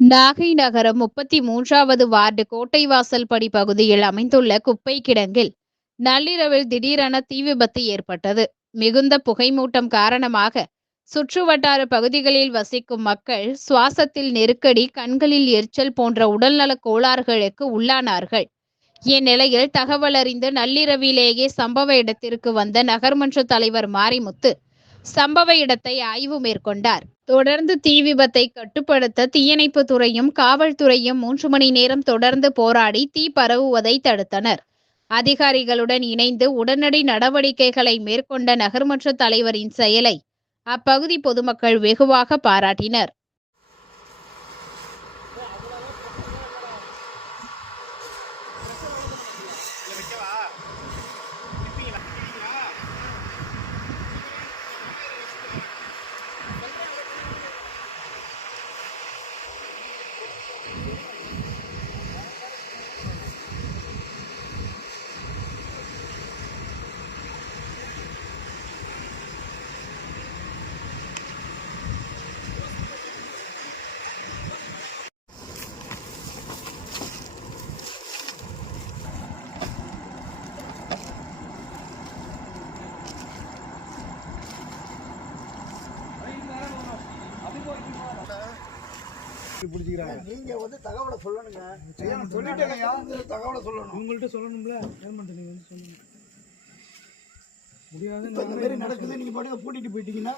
நாகை நகரம் முப்பத்தி மூன்றாவது வார்டு கோட்டைவாசல் படி பகுதியில் அமைந்துள்ள குப்பை கிடங்கில் நள்ளிரவில் திடீரென தீ விபத்து ஏற்பட்டது. மிகுந்த புகைமூட்டம் காரணமாக சுற்றுவட்டார பகுதிகளில் வசிக்கும் மக்கள் சுவாசத்தில் நெருக்கடி கண்களில் எரிச்சல் போன்ற உடல்நலக் கோளாறுகளுக்கு உள்ளானார்கள். இந்நிலையில் தகவல் அறிந்து நள்ளிரவிலேயே சம்பவ இடத்திற்கு வந்த நகர்மன்ற தலைவர் மாரிமுத்து சம்பவ இடத்தை ஆய்வு மேற்கொண்டார். தொடர்ந்து தீ விபத்தை கட்டுப்படுத்த தீயணைப்பு துறையும் காவல்துறையும் மூன்று மணி நேரம் தொடர்ந்து போராடி தீ பரவுவதை தடுத்தனர். அதிகாரிகளுடன் இணைந்து உடனடி நடவடிக்கைகளை மேற்கொண்ட நகர்மன்ற தலைவரின் செயலை அப்பகுதி பொதுமக்கள் வெகுவாக பாராட்டினர். பிடிச்சிக்கிறாங்க. நீங்க வந்து தகவலை சொல்லணுங்க. சொல்லிட்டேங்கய்யா. தகவலை சொல்லணும். உங்கள்கிட்ட சொல்லணும்ல? ஏன் பண்ணுறது நீங்கள் வந்து சொல்லுங்க? முடியாது நடக்குது நீங்க பாட்டுக்கு பூட்டிட்டு போயிட்டீங்கன்னா